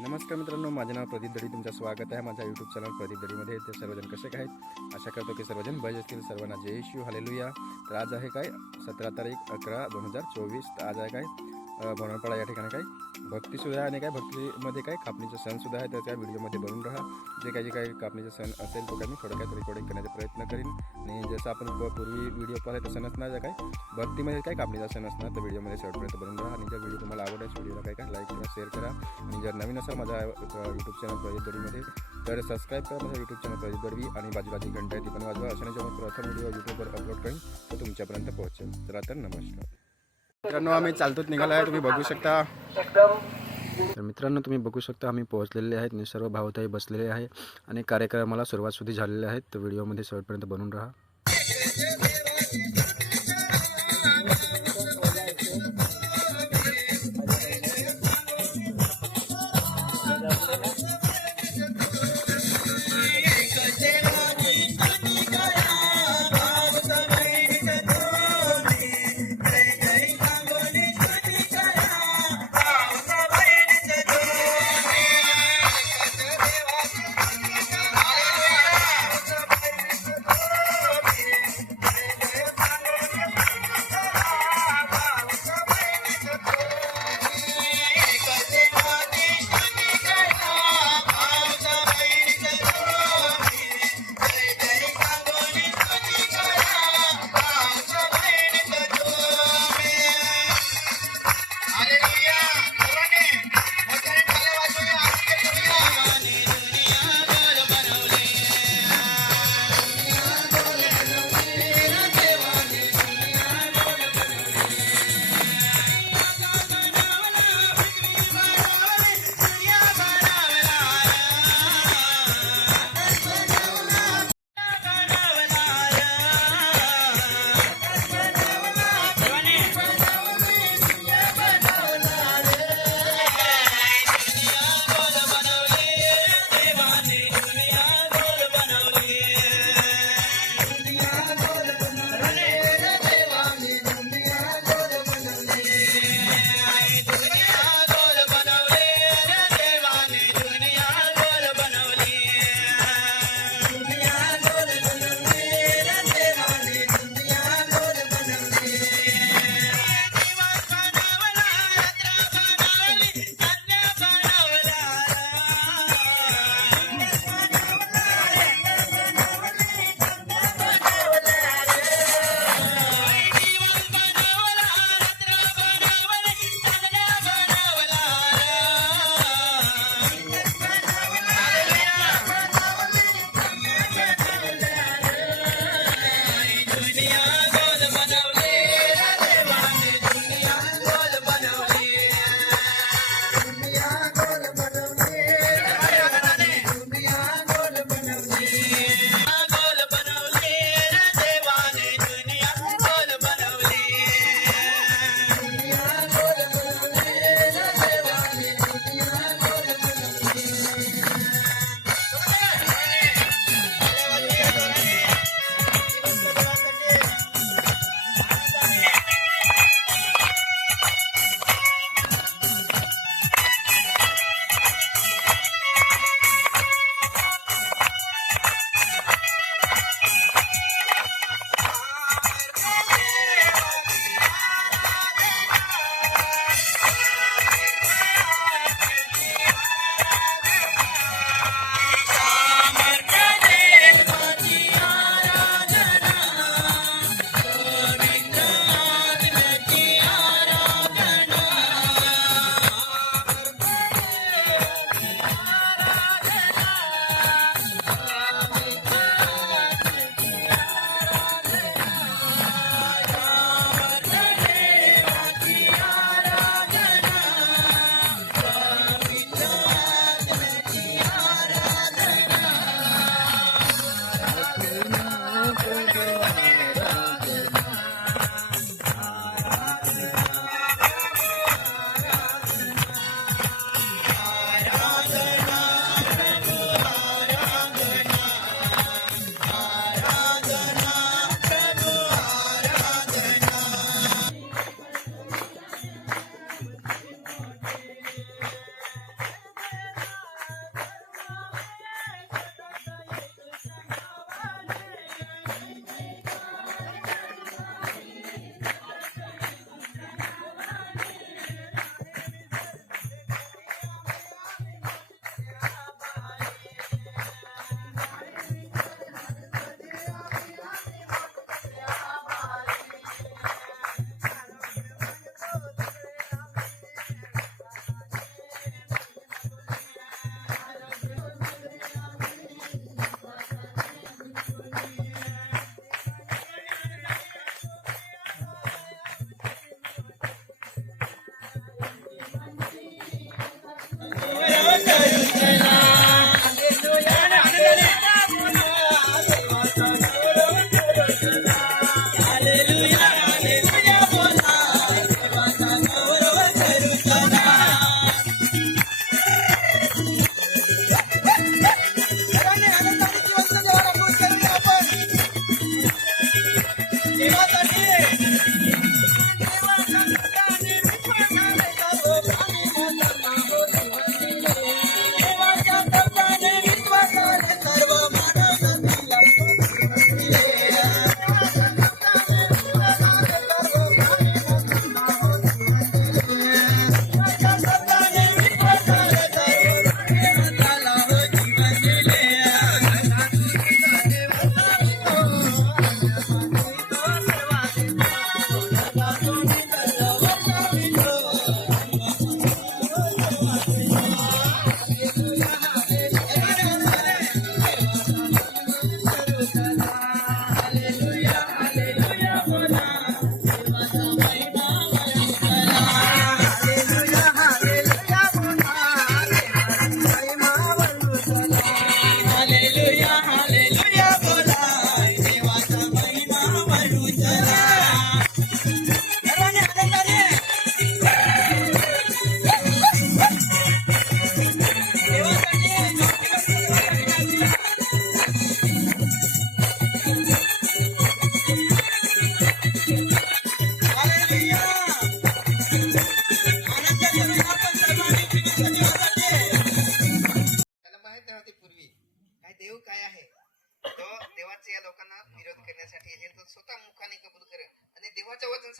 नमस्कार मित्रांनो माझे नाव प्रदीप दडी तुमचं स्वागत आहे माझ्या यूट्यूब चॅनल प्रदीप दडीमध्ये. ते सर्वजण कसे काय आहेत? आशा करतो की सर्वजन बज असतील. सर्वांना जय शिव हालेलुया तर आज आहे काय? सतरा तारीख अकरा दोन हजार चोवीस. आज आहे काय? अ, या ठिकाणी काय भक्तीसुद्धा आहे आणि काय भक्तीमध्ये काय कापणीचा सणसुद्धा आहे तर त्या व्हिडिओमध्ये बनून राहा. जे काही जे काही कापणीचा सण असेल तो काय मी थोडक्यात रेकॉर्डिंग करण्याचा प्रयत्न करीन. आणि जसं आपण पूर्वी व्हिडिओ पाहिला तर सण असणार काय? भक्तीमध्ये काय कापणीचा सण असणार तर व्हिडिओमध्ये शेवटपर्यंत बनून राहा. आणि जर व्हिडिओ तुम्हाला आवडेल व्हिडिओला काय काय लाईक करा शेअर करा. आणि जर नवीन असाल माझ्या यूट्यूब चॅनल प्रदीप दडीमध्ये तर सबस्क्राईब करा माझा यूट्यूब चॅनल प्रदीप दडवी. आणि बाजूला जी घंटा आहे ती पण वाजवा. अशाने जेव्हा प्रथम व्हिडिओ यूट्यूबवर अपलोड करेन तो तुमच्यापर्यंत पोहोचेल. चला तर नमस्कार. मित्रांनो आम्ही चालतोच निघालो आहे. तुम्ही बघू शकता. तर मित्रांनो तुम्ही बघू शकता आम्ही पोहोचलेले आहेत. आणि सर्व भावताई बसलेले आहे. आणि कार्यक्रमाला सुरुवात सुद्धा झालेली आहेत तर व्हिडिओमध्ये शेवटपर्यंत बनून राहा.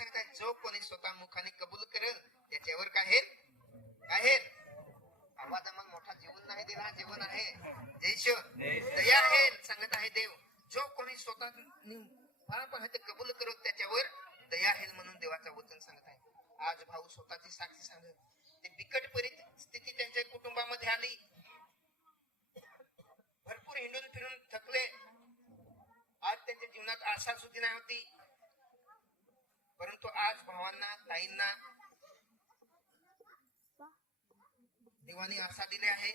सांगतात जो कोणी स्वतः मुखाने कबूल करेल त्याच्यावर काय काय आवाज मग मोठा जीवन नाही दिला जीवन आहे. जयश्वर दया आहे सांगत आहे देव. जो कोणी स्वतः पाप कबूल करत त्याच्यावर दया आहे म्हणून देवाचा वचन सांगत आहे. आज भाऊ स्वतःची साक्षी सांगत ते बिकट परी देवाने दिले आहे.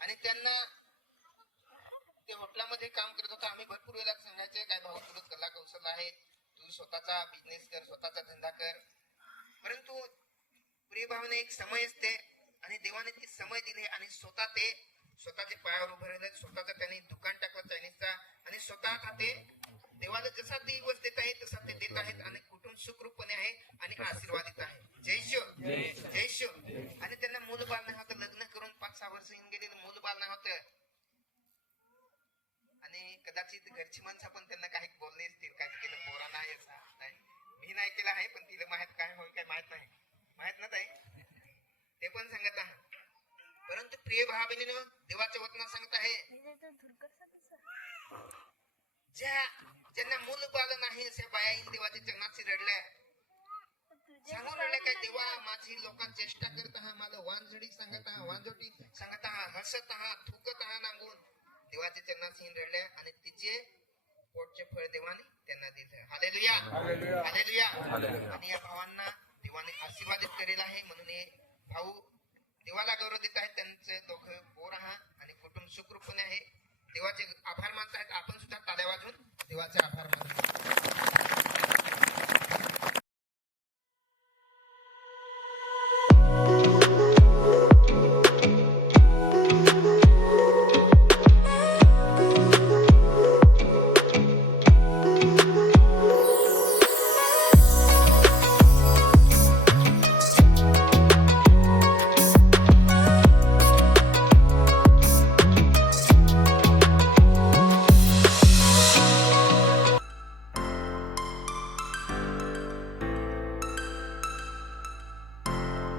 आणि त्यांना ते हॉटेलामध्ये काम करत होता. आम्ही भरपूर वेळा सांगायचे काय भाऊ तुझं कला कौशल आहे. तू स्वतःचा बिझनेस कर स्वतःचा धंदा कर. परंतु प्रिय भावाने एक समय असते आणि देवाने ती समय दिली आणि स्वतः ते स्वतःचे पायावर उभे राहिले. स्वतःचा त्यांनी दुकान टाकलं चायनीजचा आणि स्वतः ते देवाला जसा दिवस देत आहे तसा ते देत आहेत आणि कुटुंब सुखरूपणे आहे आणि आशीर्वादित आहे. जय शिव. जय शिव. आणि त्यांना मूलबाल नाही होतं लग्न करून पाच सहा वर्ष येऊन गेले मूलबाल नाही होतं. आणि कदाचित घरची माणसं पण त्यांना काही बोलले असतील काय केलं पोरा नाही असा नाही. मी नाही केलं आहे पण तिला माहीत काय होईल काय माहीत नाही. माहीत ना ताई? ते पण सांगत आहे. परंतु प्रिय भावा बहिणीनं देवाच्या वचनात सांगत आहे. ज्या ज्यांना मूल बाल नाही अशा बाया देवाच्या चरणाशी रडल्या. सांगून रडल्या काय देवा माझी लोकांची चेष्टा करत आहात मला वांझडी सांगत आहात वांझोटी सांगत आहात हसत आहात थुकत आहात नांगून. देवाच्या चरणाशी रडल्या आणि तिचे पोटचे फळ देवाने त्यांना दिले. हालेलुया. हालेलुया. आणि या भावांना देवाने आशीर्वादित करेल आहे म्हणून हे भाऊ देवाला गौरव देत आहेत त्यांचे दोघं पोर आहात आणि कुटुंब सुखरूपणे आहे. देवाचे आभार मानत आहेत. आपण सुद्धा ताल्या